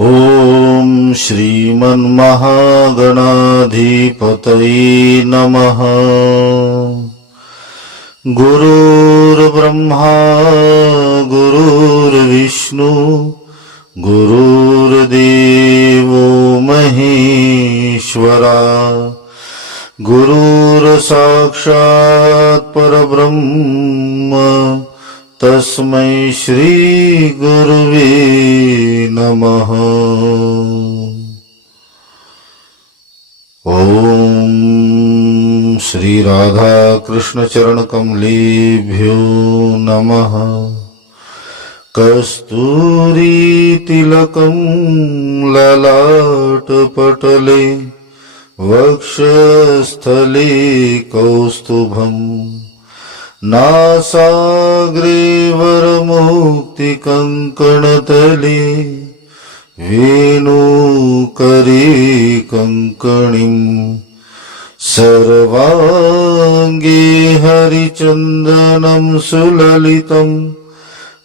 ॐ श्रीमन्महागणाधिपतये नमः। गुरुर्ब्रह्मा गुरुर्विष्णु गुरुर्देवो महेश्वरा गुरुर्साक्षात् परब्रह्म तस्मै श्री गुरुवे नमः। ओम श्री राधा कृष्ण चरण कमलेभ्यो नमः। कस्तूरी तिलकं ललाट पटले वक्षस्थले कौस्तुभम् नासाग्रे वरमुक्तिकङ्कणतले वेणुकरे कङ्कणिम् सर्वाङ्गे हरिचन्दनं सुललितं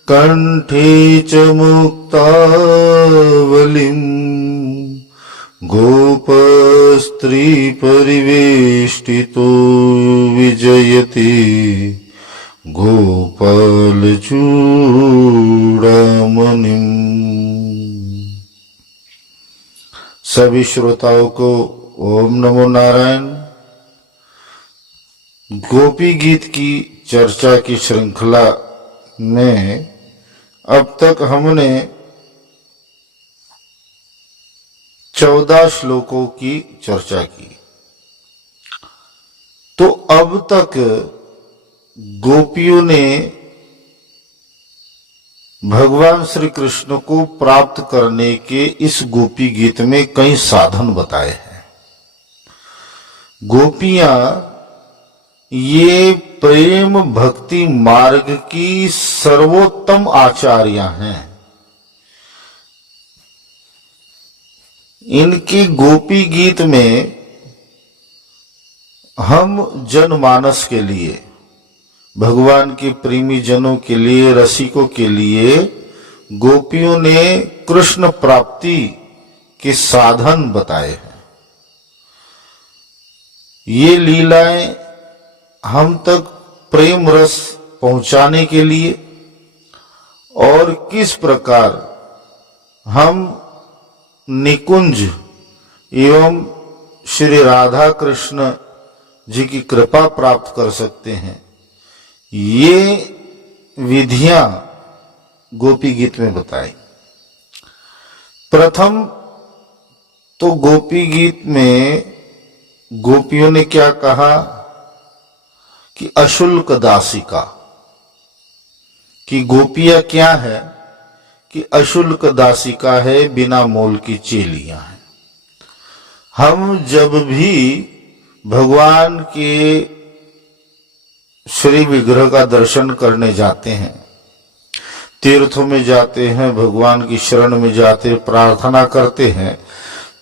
कण्ठे च मुक्तावलिम् गोपस्त्रीपरिवेष्टितो विजयते गोपालचूड़ामणिम्। सभी श्रोताओं को ओम नमो नारायण। गोपी गीत की चर्चा की श्रृंखला में अब तक हमने 14 श्लोकों की चर्चा की। तो अब तक गोपियों ने भगवान श्री कृष्ण को प्राप्त करने के इस गोपी गीत में कई साधन बताए हैं। गोपियां ये प्रेम भक्ति मार्ग की सर्वोत्तम आचार्या हैं। इनके गोपी गीत में हम जनमानस के लिए, भगवान के प्रेमी जनों के लिए, रसिकों के लिए गोपियों ने कृष्ण प्राप्ति के साधन बताए हैं। ये लीलाएं हम तक प्रेम रस पहुंचाने के लिए और किस प्रकार हम निकुंज एवं श्री राधा कृष्ण जी की कृपा प्राप्त कर सकते हैं, ये विधियां गोपी गीत में बताई। प्रथम तो गोपी गीत में गोपियों ने क्या कहा कि अशुल्क दासिका, कि गोपियां क्या है कि अशुल्क दासिका है, बिना मोल की चेलियां हैं। हम जब भी भगवान के श्री विग्रह का दर्शन करने जाते हैं, तीर्थों में जाते हैं, भगवान की शरण में जाते, प्रार्थना करते हैं,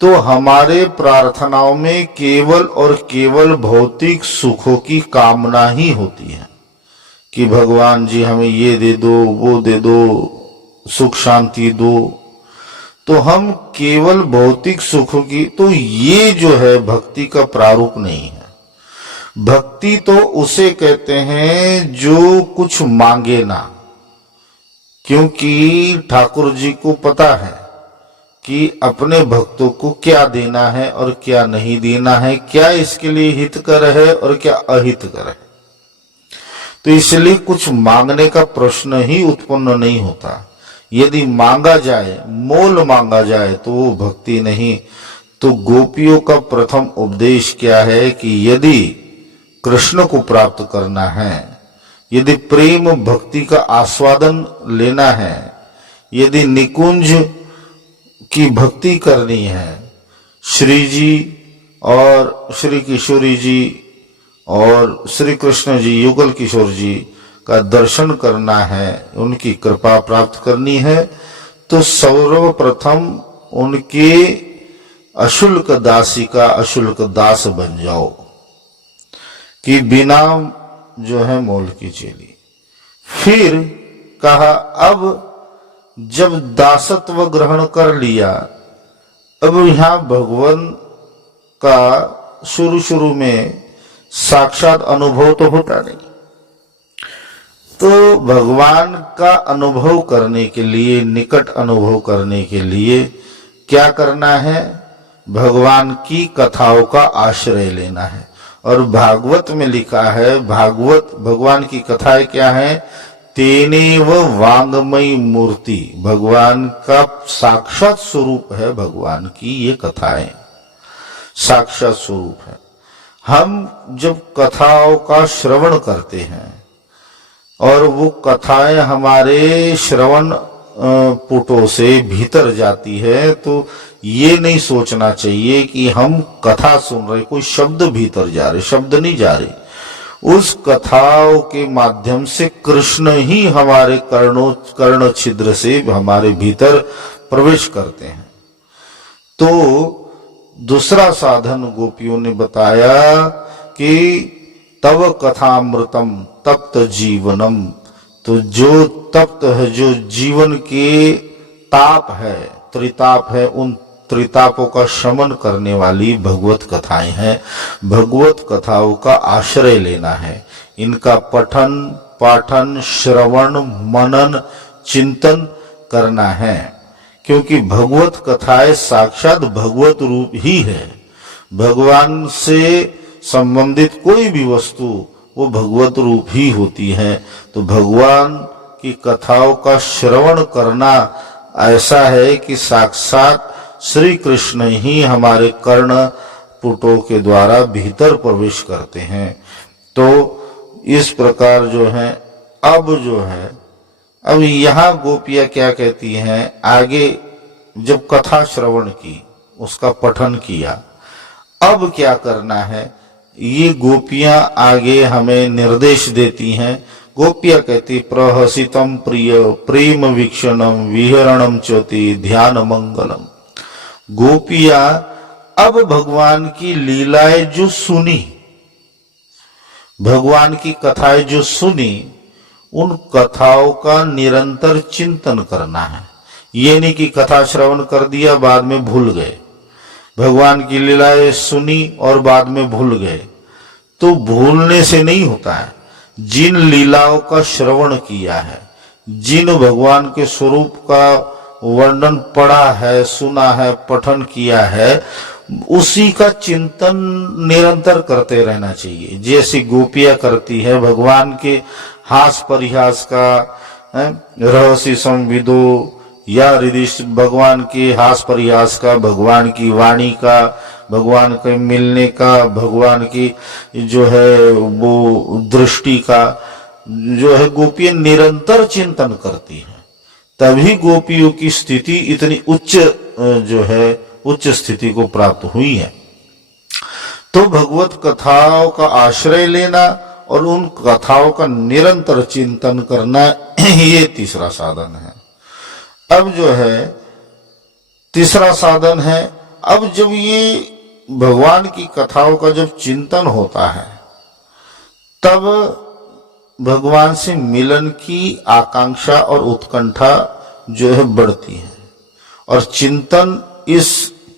तो हमारे प्रार्थनाओं में केवल और केवल भौतिक सुखों की कामना ही होती है कि भगवान जी हमें ये दे दो, वो दे दो, सुख शांति दो। तो हम केवल भौतिक सुखों की, तो ये जो है भक्ति का प्रारूप नहीं है। भक्ति तो उसे कहते हैं जो कुछ मांगे ना, क्योंकि ठाकुर जी को पता है कि अपने भक्तों को क्या देना है और क्या नहीं देना है, क्या इसके लिए हितकर है और क्या अहितकर है। तो इसलिए कुछ मांगने का प्रश्न ही उत्पन्न नहीं होता। यदि मांगा जाए, मोल मांगा जाए, तो वो भक्ति नहीं। तो गोपियों का प्रथम उपदेश क्या है कि यदि कृष्ण को प्राप्त करना है, यदि प्रेम भक्ति का आस्वादन लेना है, यदि निकुंज की भक्ति करनी है, श्री जी और श्री किशोरी जी और श्री कृष्ण जी, युगल किशोर जी का दर्शन करना है, उनकी कृपा प्राप्त करनी है, तो सर्वप्रथम उनके अशुल्क दासी का अशुल्क दास बन जाओ, कि बिना जो है मोल की चेली। फिर कहा अब जब दासत्व ग्रहण कर लिया, अब यहाँ भगवान का शुरू शुरू में साक्षात अनुभव तो होता नहीं, तो भगवान का अनुभव करने के लिए, निकट अनुभव करने के लिए क्या करना है? भगवान की कथाओं का आश्रय लेना है। और भागवत में लिखा है, भागवत भगवान की कथाएं क्या है? तेनेव वांगमयी मूर्ति, भगवान का साक्षात स्वरूप है। भगवान की ये कथाएं साक्षात स्वरूप है। हम जब कथाओं का श्रवण करते हैं और वो कथाएं हमारे श्रवण पुटों से भीतर जाती है, तो ये नहीं सोचना चाहिए कि हम कथा सुन रहे, कोई शब्द भीतर जा रहे, शब्द नहीं जा रहे। उस कथाओं के माध्यम से कृष्ण ही हमारे कर्ण छिद्र से हमारे भीतर प्रवेश करते हैं। तो दूसरा साधन गोपियों ने बताया कि तव कथामृतम तप्त जीवनम, तो जो तप्त है, जो जीवन के ताप है, त्रिताप है, उन त्रितापों का शमन करने वाली भगवत कथाएं हैं। भगवत कथाओं का आश्रय लेना है, इनका पठन पाठन श्रवण मनन चिंतन करना है, क्योंकि भगवत कथाएं साक्षात भगवत रूप ही है। भगवान से संबंधित कोई भी वस्तु वो भगवत रूप ही होती है। तो भगवान की कथाओं का श्रवण करना ऐसा है कि साक्षात श्री कृष्ण ही हमारे कर्ण पुटों के द्वारा भीतर प्रवेश करते हैं। तो इस प्रकार जो है, अब यहाँ गोपियां क्या कहती हैं? आगे जब कथा श्रवण की, उसका पठन किया, अब क्या करना है, ये गोपियां आगे हमें निर्देश देती हैं। गोपियां कहती प्रहसितम प्रिय प्रेम वीक्षणम विहरणम चोति ध्यान मंगलम। गोपियां अब भगवान की लीलाएं जो सुनी, भगवान की कथाएं जो सुनी, उन कथाओं का निरंतर चिंतन करना है। ये नहीं कि कथा श्रवण कर दिया बाद में भूल गए, भगवान की लीलाएं सुनी और बाद में भूल गए, तो भूलने से नहीं होता है। जिन लीलाओं का श्रवण किया है, जिन भगवान के स्वरूप का वर्णन पढ़ा है, सुना है, पठन किया है, उसी का चिंतन निरंतर करते रहना चाहिए। जैसी गोपियां करती है, भगवान के हास परिहास का, रहस्य संविदो या हृदय, भगवान के हास परिहास का, भगवान की वाणी का, भगवान के मिलने का, भगवान की जो है वो दृष्टि का जो है गोपियां निरंतर चिंतन करती है। तभी गोपियों की स्थिति इतनी उच्च जो है उच्च स्थिति को प्राप्त हुई है। तो भगवत कथाओं का आश्रय लेना और उन कथाओं का निरंतर चिंतन करना, ये तीसरा साधन है। अब जो है तीसरा साधन है, अब जब ये भगवान की कथाओं का जब चिंतन होता है, तब भगवान से मिलन की आकांक्षा और उत्कंठा जो है बढ़ती है। और चिंतन इस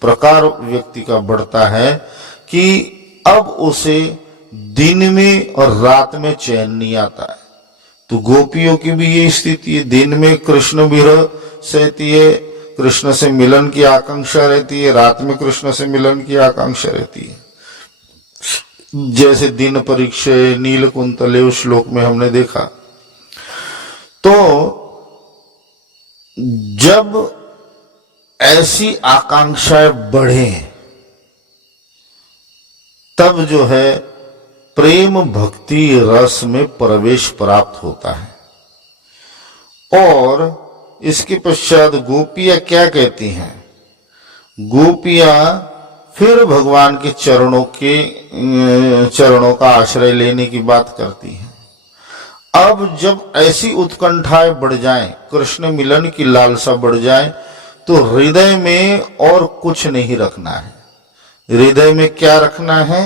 प्रकार व्यक्ति का बढ़ता है कि अब उसे दिन में और रात में चैन नहीं आता है। तो गोपियों की भी ये स्थिति है, दिन में कृष्ण विरह सहती है, कृष्ण से मिलन की आकांक्षा रहती है, रात में कृष्ण से मिलन की आकांक्षा रहती है। जैसे दिन परीक्षे नील कुंतले उस श्लोक में हमने देखा। तो जब ऐसी आकांक्षाएं बढ़े, तब जो है प्रेम भक्ति रस में प्रवेश प्राप्त होता है। और इसके पश्चात गोपियां क्या कहती हैं? गोपियां फिर भगवान के चरणों का आश्रय लेने की बात करती हैं। अब जब ऐसी उत्कंठाएं बढ़ जाएं, कृष्ण मिलन की लालसा बढ़ जाए, तो हृदय में और कुछ नहीं रखना है। हृदय में क्या रखना है?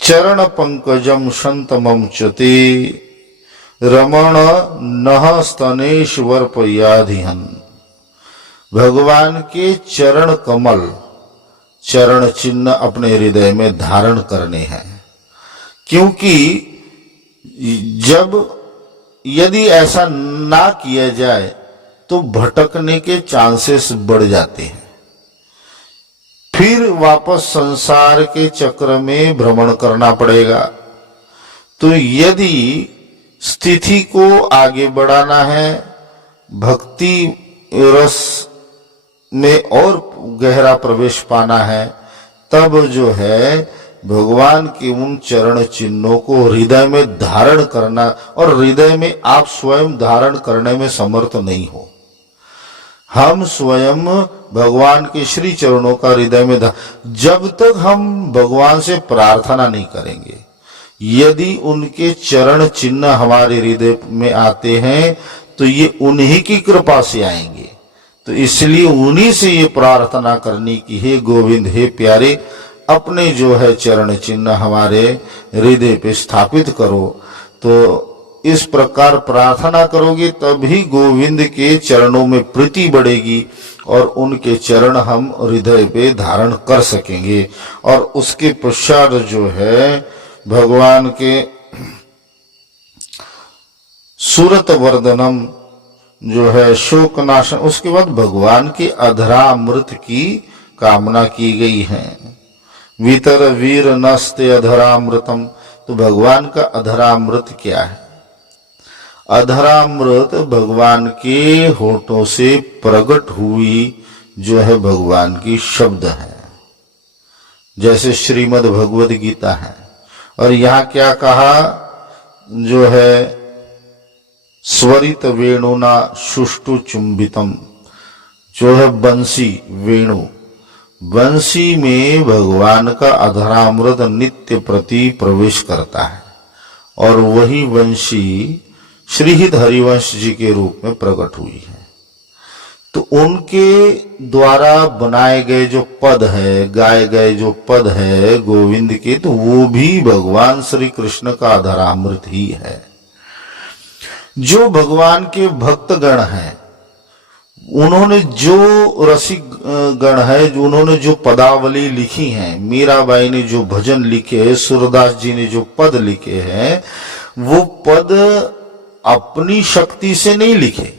चरण पंकजम संतमम चते, रमण नह स्तनेश्वर पयाधिहन। भगवान के चरण कमल, चरण चिन्ह अपने हृदय में धारण करने हैं, क्योंकि जब यदि ऐसा ना किया जाए तो भटकने के चांसेस बढ़ जाते हैं, फिर वापस संसार के चक्र में भ्रमण करना पड़ेगा। तो यदि स्थिति को आगे बढ़ाना है, भक्ति रस में और गहरा प्रवेश पाना है, तब जो है भगवान के उन चरण चिन्हों को हृदय में धारण करना, और हृदय में आप स्वयं धारण करने में समर्थ नहीं हो। हम स्वयं भगवान के श्री चरणों का हृदय में जब तक हम भगवान से प्रार्थना नहीं करेंगे, यदि उनके चरण चिन्ह हमारे हृदय में आते हैं तो ये उन्हीं की कृपा से आएंगे। तो इसलिए उन्हीं से ये प्रार्थना करनी कि हे गोविंद, हे प्यारे, अपने जो है चरण चिन्ह हमारे हृदय पे स्थापित करो। तो इस प्रकार प्रार्थना करोगे तभी गोविंद के चरणों में प्रीति बढ़ेगी और उनके चरण हम हृदय पे धारण कर सकेंगे। और उसके पश्चात जो है भगवान के सूरत वर्धनम जो है शोक नाशन, उसके बाद भगवान के अधरामृत की कामना की गई है। वितर वीर नस्ते अधरामृतम। तो भगवान का अधरामृत क्या है? अधरामृत भगवान के होठों से प्रकट हुई जो है भगवान की शब्द है, जैसे श्रीमद् भगवद गीता है। और यहाँ क्या कहा, जो है स्वरित वेणुना सुष्टु चुंबितम, जो है बंसी वेणु, बंसी में भगवान का अधरामृत नित्य प्रति प्रवेश करता है और वही बंसी श्रीहित हरिवंश जी के रूप में प्रकट हुई है। तो उनके द्वारा बनाए गए जो पद है, गाए गए जो पद है गोविंद के, तो वो भी भगवान श्री कृष्ण का अधरामृत ही है। जो भगवान के भक्त गण हैं, उन्होंने जो रसिक गण है, जो उन्होंने जो पदावली लिखी है, मीराबाई ने जो भजन लिखे हैं, सूरदास जी ने जो पद लिखे हैं, वो पद अपनी शक्ति से नहीं लिखे।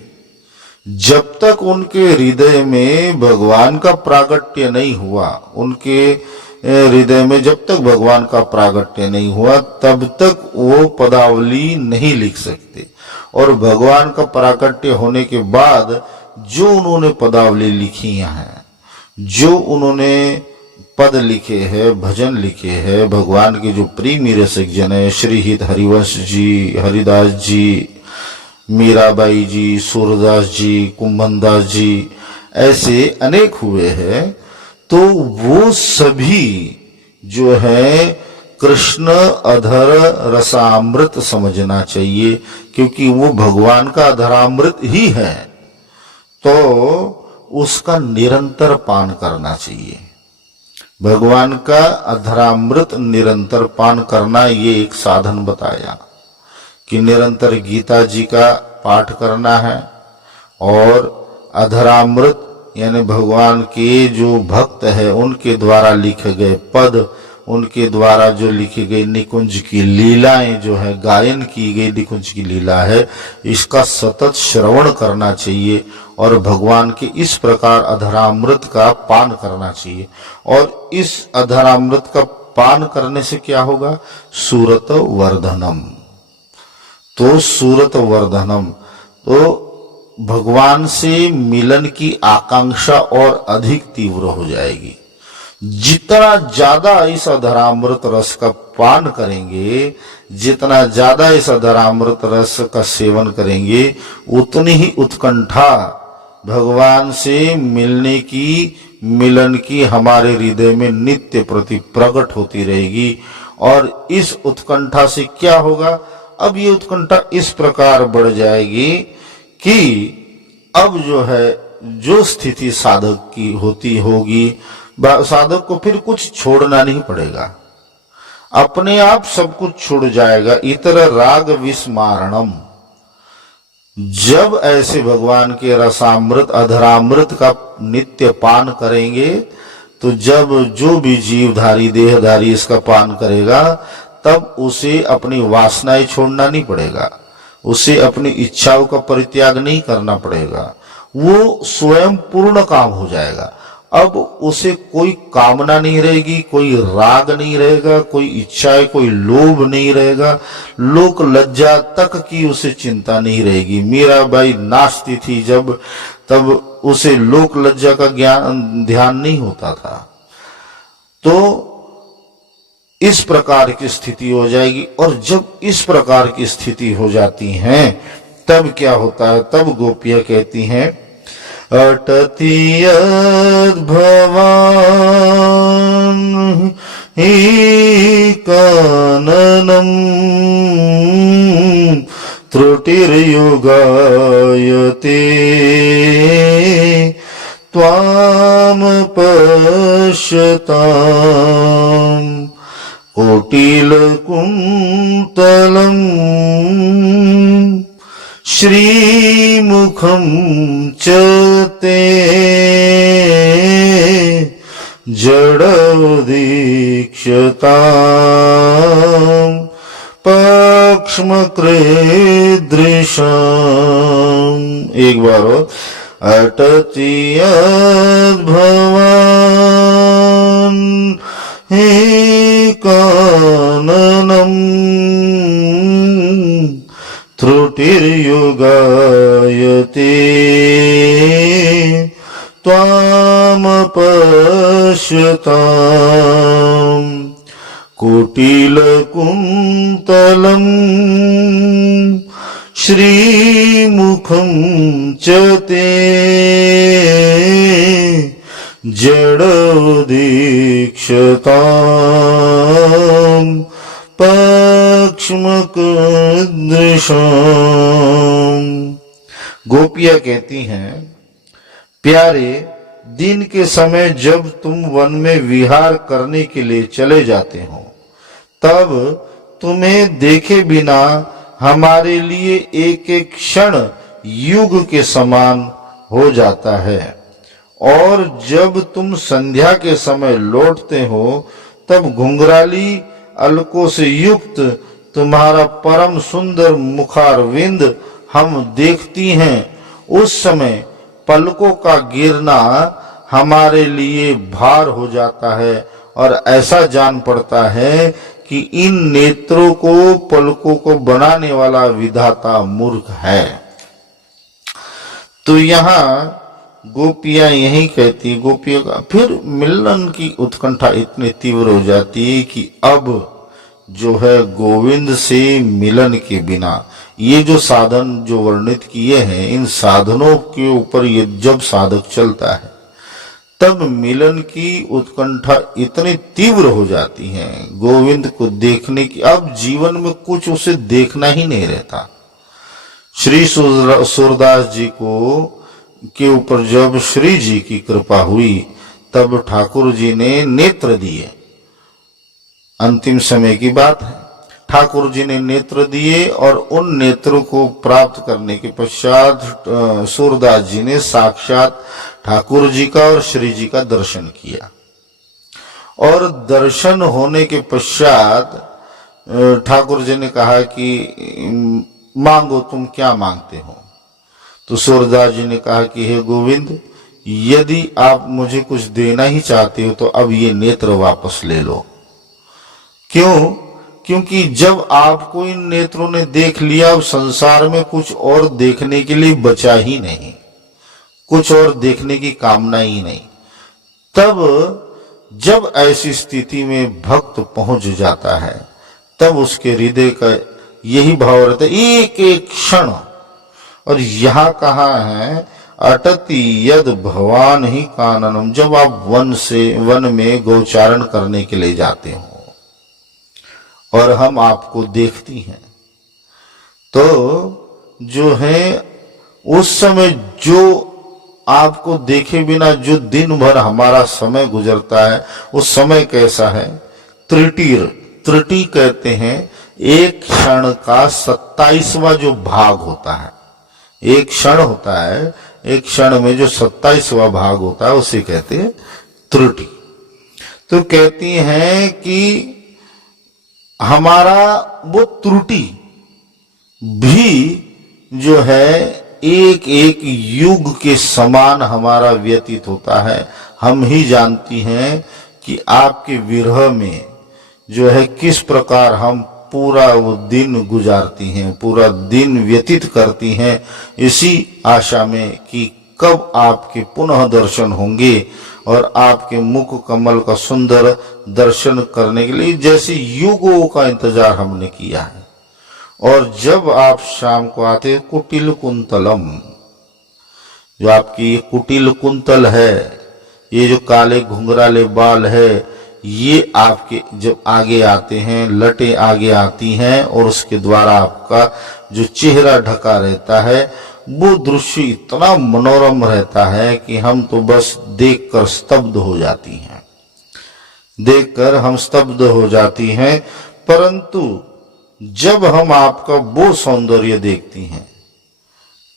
जब तक उनके हृदय में भगवान का प्रागट्य नहीं हुआ, उनके हृदय में जब तक भगवान का प्रागट्य नहीं हुआ, तब तक वो पदावली नहीं लिख सकते। और भगवान का प्राकट्य होने के बाद जो उन्होंने पदावली लिखी हैं, जो उन्होंने पद लिखे हैं, भजन लिखे हैं, भगवान के जो प्रेमी रसिक जन है, श्रीहित हरिवंश जी, हरिदास जी, मीराबाई जी, सूरदास जी, कुंभनदास जी, ऐसे अनेक हुए हैं। तो वो सभी जो है कृष्ण अधर रसामृत समझना चाहिए, क्योंकि वो भगवान का अधरामृत ही है। तो उसका निरंतर पान करना चाहिए। भगवान का अधरामृत निरंतर पान करना, ये एक साधन बताया कि निरंतर गीता जी का पाठ करना है और अधरामृत यानी भगवान के जो भक्त है उनके द्वारा लिखे गए पद, उनके द्वारा जो लिखी गई निकुंज की लीलाएं, जो है गायन की गई निकुंज की लीला है, इसका सतत श्रवण करना चाहिए और भगवान के इस प्रकार अधरामृत का पान करना चाहिए। और इस अधरामृत का पान करने से क्या होगा? सूरत वर्धनम। तो सूरत वर्धनम, तो भगवान से मिलन की आकांक्षा और अधिक तीव्र हो जाएगी। जितना ज्यादा इस अधरामृत रस का पान करेंगे, जितना ज्यादा इस अधरामृत रस का सेवन करेंगे, उतनी ही उत्कंठा भगवान से मिलने की, मिलन की हमारे हृदय में नित्य प्रति प्रकट होती रहेगी। और इस उत्कंठा से क्या होगा? अब ये उत्कंठा इस प्रकार बढ़ जाएगी कि अब जो है जो स्थिति साधक की होती होगी, साधक को फिर कुछ छोड़ना नहीं पड़ेगा, अपने आप सब कुछ छूट जाएगा। इतर राग विस्मारणम, जब ऐसे भगवान के रसामृत अधरामृत का नित्य पान करेंगे, तो जब जो भी जीवधारी देहधारी इसका पान करेगा, तब उसे अपनी वासनाएं छोड़ना नहीं पड़ेगा, उसे अपनी इच्छाओं का परित्याग नहीं करना पड़ेगा, वो स्वयं पूर्ण काम हो जाएगा। अब उसे कोई कामना नहीं रहेगी, कोई राग नहीं रहेगा, कोई इच्छाएं, कोई लोभ नहीं रहेगा, लोक लज्जा तक की उसे चिंता नहीं रहेगी। मीराबाई नाचती थी जब, तब उसे लोक लज्जा का ध्यान नहीं होता था। तो इस प्रकार की स्थिति हो जाएगी। और जब इस प्रकार की स्थिति हो जाती है, तब क्या होता है? तब गोपियां कहती हैं, अटति यद् भवान् हि काननम् त्रुटिर्युगायते त्वां पश्यताम् कोटिलकुन्तलम् श्रीमुखं च ते जडोदीक्ष्यताम् पक्ष्मकृदृशम्। एक बार और, अटति यद् भवान् हि काननम् त्रुटिर्युगायते त्वां पश्यताम् कोटिलकुन्तलम् श्रीमुखं च ते जडोदीक्ष्यताम् पक्ष्मकृदृशम्। गोपियां कहती हैं, प्यारे, दिन के समय जब तुम वन में विहार करने के लिए चले जाते हो, तब तुम्हें देखे बिना हमारे लिए एक एक क्षण युग के समान हो जाता है। और जब तुम संध्या के समय लौटते हो, तब घुंघराली अलकों से युक्त तुम्हारा परम सुंदर मुखारविंद हम देखती हैं। उस समय पलकों का गिरना हमारे लिए भार हो जाता है और ऐसा जान पड़ता है कि इन नेत्रों को, पलकों को बनाने वाला विधाता मूर्ख है। तो यहाँ गोपियां यही कहती, गोपियों का फिर मिलन की उत्कंठा इतनी तीव्र हो जाती है कि अब जो है गोविंद से मिलन के बिना ये जो साधन जो वर्णित किए हैं, इन साधनों के ऊपर ये जब साधक चलता है, तब मिलन की उत्कंठा इतनी तीव्र हो जाती है गोविंद को देखने की, अब जीवन में कुछ उसे देखना ही नहीं रहता। श्री सूरदास जी को के ऊपर जब श्री जी की कृपा हुई, तब ठाकुर जी ने नेत्र दिए। अंतिम समय की बात है, ठाकुर जी ने नेत्र दिए और उन नेत्रों को प्राप्त करने के पश्चात सूरदास जी ने साक्षात ठाकुर जी का और श्री जी का दर्शन किया। और दर्शन होने के पश्चात ठाकुर जी ने कहा कि मांगो, तुम क्या मांगते हो? तो सूरदास जी ने कहा कि हे गोविंद, यदि आप मुझे कुछ देना ही चाहते हो तो अब ये नेत्र वापस ले लो। क्यों? क्योंकि जब आपको इन नेत्रों ने देख लिया, अब संसार में कुछ और देखने के लिए बचा ही नहीं, कुछ और देखने की कामना ही नहीं। तब जब ऐसी स्थिति में भक्त पहुंच जाता है, तब उसके हृदय का यही भाव रहता है, एक एक क्षण। और यहां कहा है, अटति यद भवान ही काननम, जब आप वन में गोचारण करने के लिए जाते हो और हम आपको देखती हैं, तो जो है उस समय जो आपको देखे बिना जो दिन भर हमारा समय गुजरता है, उस समय कैसा है? त्रुटि कहते हैं एक क्षण का 27वां जो भाग होता है, एक क्षण होता है, एक क्षण में जो 27वां भाग होता है उसे कहते हैं त्रुटि। तो कहती हैं कि हमारा वो त्रुटि भी जो है एक एक युग के समान हमारा व्यतीत होता है। हम ही जानती हैं कि आपके विरह में जो है किस प्रकार हम पूरा वो दिन गुजारती हैं, पूरा दिन व्यतीत करती हैं, इसी आशा में कि कब आपके पुनः दर्शन होंगे और आपके मुख कमल का सुंदर दर्शन करने के लिए जैसे युगों का इंतजार हमने किया है। और जब आप शाम को आते, कुटिल कुंतलम, जो आपकी ये कुटिल कुंतल है, ये जो काले घुंघराले बाल है, ये आपके जब आगे आते हैं, लटें आगे आती हैं और उसके द्वारा आपका जो चेहरा ढका रहता है, वो दृश्य इतना मनोरम रहता है कि हम तो बस देखकर स्तब्ध हो जाती हैं, देखकर हम स्तब्ध हो जाती हैं। परंतु जब हम आपका वो सौंदर्य देखती हैं,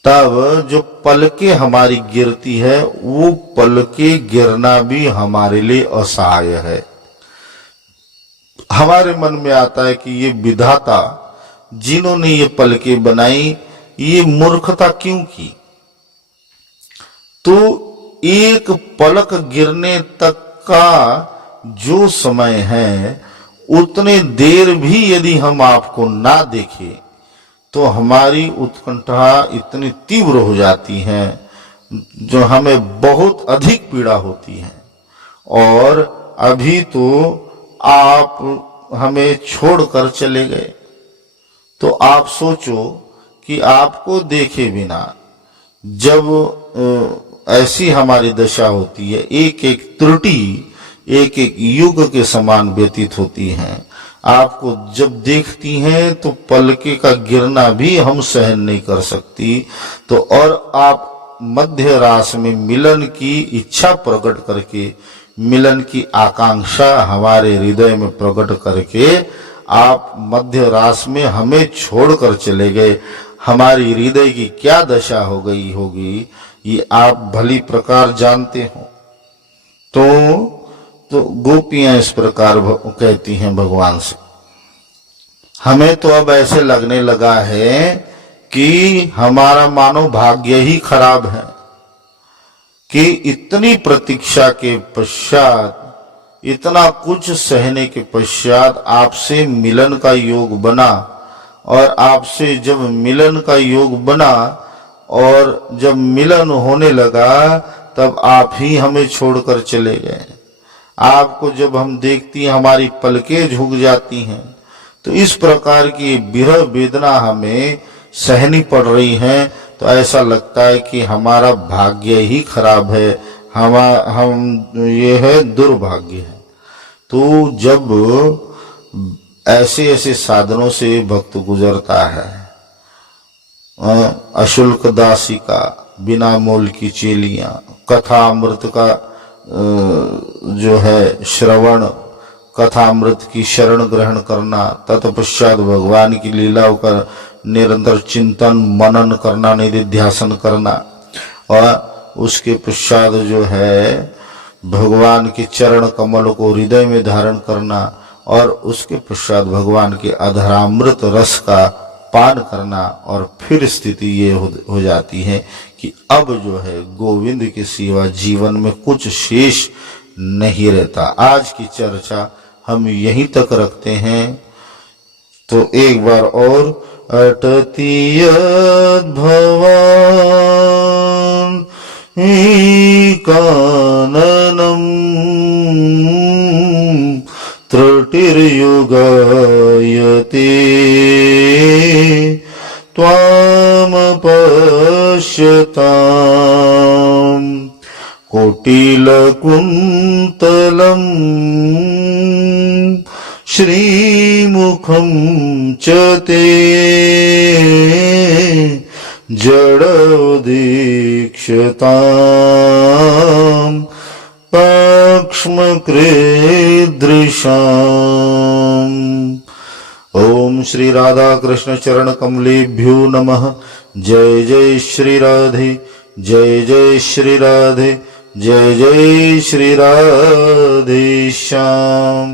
तब जो पलके हमारी गिरती है, वो पलके गिरना भी हमारे लिए असहाय है। हमारे मन में आता है कि ये विधाता जिन्होंने ये पलके बनाई, ये मूर्खता क्यों की। तो एक पलक गिरने तक का जो समय है, उतने देर भी यदि हम आपको ना देखें तो हमारी उत्कंठा इतनी तीव्र हो जाती है, जो हमें बहुत अधिक पीड़ा होती है। और अभी तो आप हमें छोड़कर चले गए, तो आप सोचो कि आपको देखे बिना जब ऐसी हमारी दशा होती है, एक एक त्रुटि एक एक युग के समान व्यतीत होती है। आपको जब देखती हैं तो पलके का गिरना भी हम सहन नहीं कर सकती। तो और आप मध्य रास में मिलन की इच्छा प्रकट करके, मिलन की आकांक्षा हमारे हृदय में प्रकट करके आप मध्य रास में हमें छोड़कर चले गए। हमारी हृदय की क्या दशा हो गई होगी, ये आप भली प्रकार जानते हो। तो गोपियां इस प्रकार कहती हैं भगवान से, हमें तो अब ऐसे लगने लगा है कि हमारा मानो भाग्य ही खराब है कि इतनी प्रतीक्षा के पश्चात, इतना कुछ सहने के पश्चात आपसे मिलन का योग बना। और आपसे जब मिलन का योग बना और जब मिलन होने लगा, तब आप ही हमें छोड़कर चले गए। आपको जब हम देखती हैं, हमारी पलकें झुक जाती हैं। तो इस प्रकार की विरह वेदना हमें सहनी पड़ रही है। तो ऐसा लगता है कि हमारा भाग्य ही खराब है, हम ये है दुर्भाग्य है। तो जब ऐसे ऐसे साधनों से भक्त गुजरता है, अशुल्क दासी का, बिना मोल की चेलियां, कथा अमृत का जो है श्रवण, कथा अमृत की शरण ग्रहण करना, तत्पश्चात भगवान की लीलाओं का निरंतर चिंतन मनन करना, निधिध्यासन करना, और उसके पश्चात जो है भगवान के चरण कमल को हृदय में धारण करना, और उसके पश्चात भगवान के अधरामृत रस का पान करना। और फिर स्थिति ये हो जाती है कि अब जो है गोविंद के सिवा जीवन में कुछ शेष नहीं रहता। आज की चर्चा हम यहीं तक रखते हैं। तो एक बार और, अटति यद् भवान् काननम् त्रुटिर्युगायते त्वामपश्यताम् कुटिलकुन्तलम् श्रीमुखं च ते जडोदीक्ष्यताम् पक्ष्मकृदृशाम्। ओम ओम श्री राधा कृष्ण चरण कमलेभ्यो नमः। जय जय श्री राधे, जय जय श्री राधे, जय जय श्री राधे श्याम।